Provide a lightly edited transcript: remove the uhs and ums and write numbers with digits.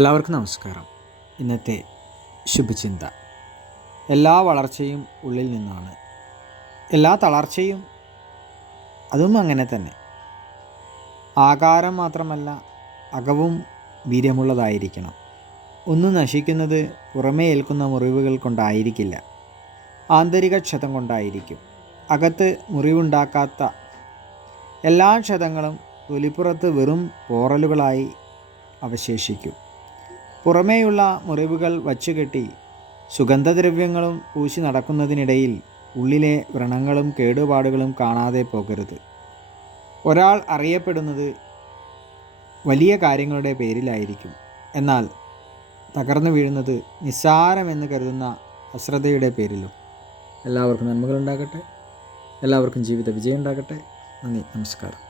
എല്ലാവർക്കും നമസ്കാരം. ഇന്നത്തെ ശുഭചിന്ത: എല്ലാ വളർച്ചയും ഉള്ളിൽ നിന്നാണ്, എല്ലാ തളർച്ചയും അതും അങ്ങനെ തന്നെ. ആകാരം മാത്രമല്ല, അകവും വീര്യമുള്ളതായിരിക്കണം. ഒന്ന് നശിക്കുന്നത് പുറമേ ഏൽക്കുന്ന മുറിവുകൾ കൊണ്ടായിരിക്കില്ല, ആന്തരിക ക്ഷതം കൊണ്ടായിരിക്കും. അകത്ത് മുറിവുണ്ടാക്കാത്ത എല്ലാ ക്ഷതങ്ങളും തൊലിപ്പുറത്ത് വെറും പോറലുകളായി അവശേഷിക്കും. പുറമേയുള്ള മുറിവുകൾ വച്ചുകെട്ടി സുഗന്ധദ്രവ്യങ്ങളും പൂശി നടക്കുന്നതിനിടയിൽ ഉള്ളിലെ വ്രണങ്ങളും കേടുപാടുകളും കാണാതെ പോകരുത്. ഒരാൾ അറിയപ്പെടുന്നത് വലിയ കാര്യങ്ങളുടെ പേരിലായിരിക്കും, എന്നാൽ തകർന്നു വീഴുന്നത് നിസ്സാരമെന്ന് കരുതുന്ന അശ്രദ്ധയുടെ പേരിലും. എല്ലാവർക്കും നന്മകളുണ്ടാകട്ടെ. എല്ലാവർക്കും ജീവിത വിജയം ഉണ്ടാകട്ടെ. നന്ദി, നമസ്കാരം.